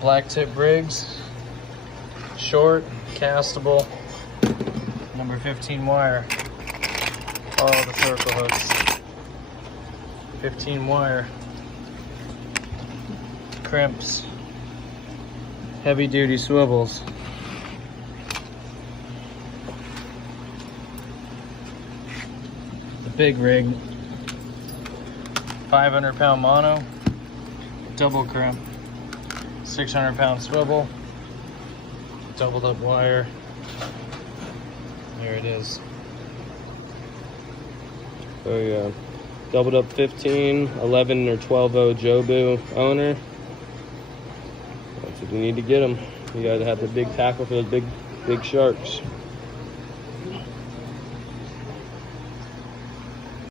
Blacktip rigs, short, castable, number 15 wire. Follow the circle hooks. 15 wire. Crimps. Heavy duty swivels. The big rig. 500-pound mono. Double crimp. 600-pound swivel. Doubled up wire. There it is. So yeah, doubled up 15, 11 or 12-0 Jobu owner. That's what you need to get them. You gotta have the big tackle for those big sharks.